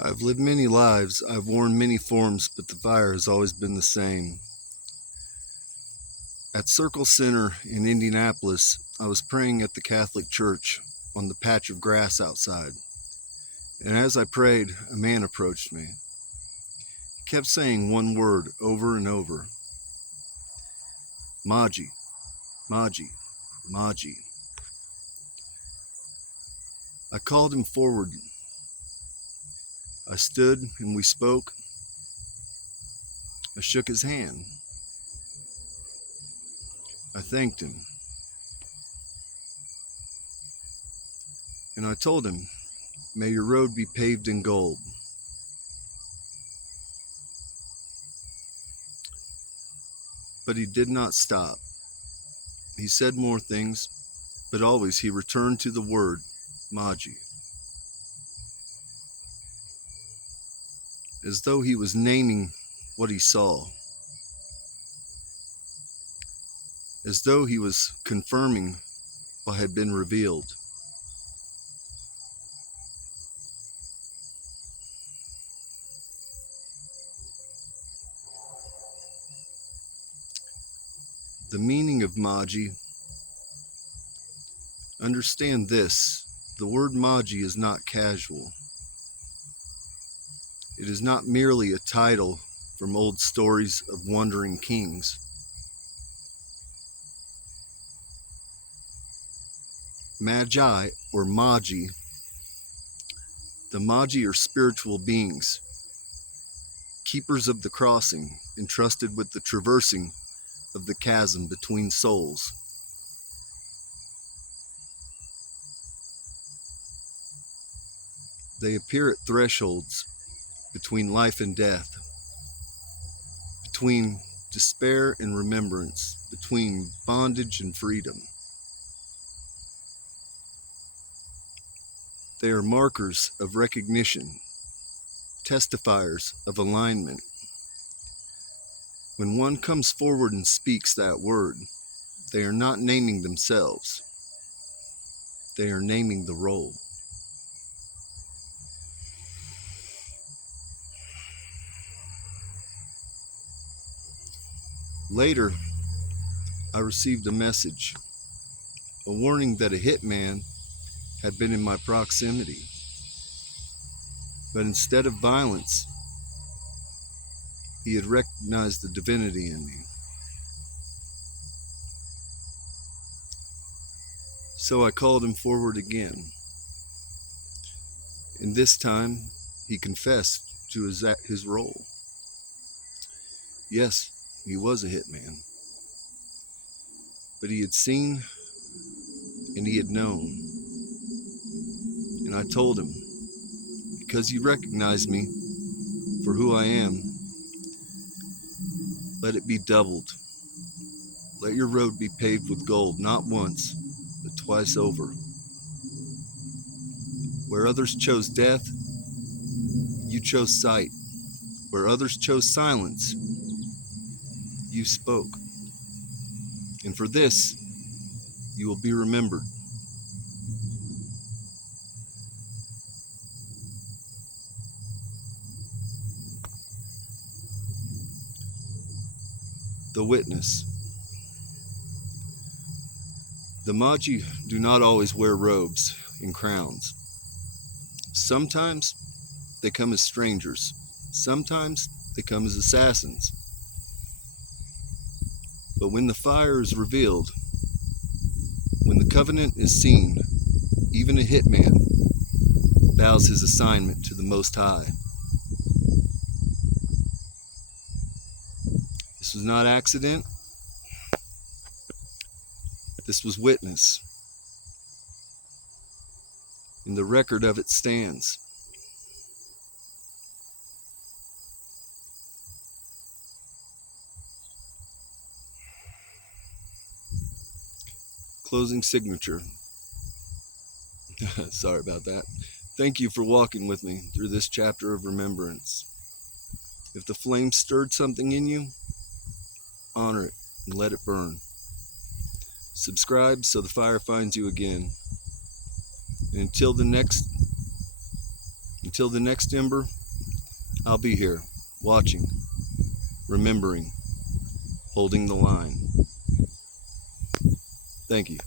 I've lived many lives, I've worn many forms, but the fire has always been the same. At Circle Center in Indianapolis, I was praying at the Catholic Church on the patch of grass outside. And as I prayed, a man approached me. He kept saying one word over and over. Majhi, Majhi, Majhi. I called him forward. I stood and we spoke. I shook his hand. I thanked him. And I told him, may your road be paved in gold. But he did not stop. He said more things, but always he returned to the word, Majhi. As though he was naming what he saw. As though he was confirming what had been revealed. The meaning of Majhi. Understand this, the word Majhi is not casual. It is not merely a title from old stories of wandering kings. Magi or Majhi, the Majhi are spiritual beings, keepers of the crossing, entrusted with the traversing of the chasm between souls. They appear at thresholds between life and death, between despair and remembrance, between bondage and freedom. They are markers of recognition, testifiers of alignment. When one comes forward and speaks that word, they are not naming themselves. They are naming the role. Later, I received a message, a warning that a hitman had been in my proximity. But instead of violence, he had recognized the divinity in me. So I called him forward again. And this time, he confessed to his role. Yes, he was a hitman. But he had seen and he had known. And I told him, because you recognize me for who I am, let it be doubled. Let your road be paved with gold, not once, but twice over. Where others chose death, you chose sight. Where others chose silence, you spoke. And for this, you will be remembered. The witness. The Majhi do not always wear robes and crowns. Sometimes they come as strangers. Sometimes they come as assassins. But when the fire is revealed, when the covenant is seen, even a hitman bows his assignment to the Most High. This was not accident. This was witness. And the record of it stands. Closing signature. Sorry about that. Thank you for walking with me through this chapter of remembrance. If the flame stirred something in you, honor it and let it burn. Subscribe so the fire finds you again. And until until the next ember, I'll be here, watching, remembering, holding the line. Thank you.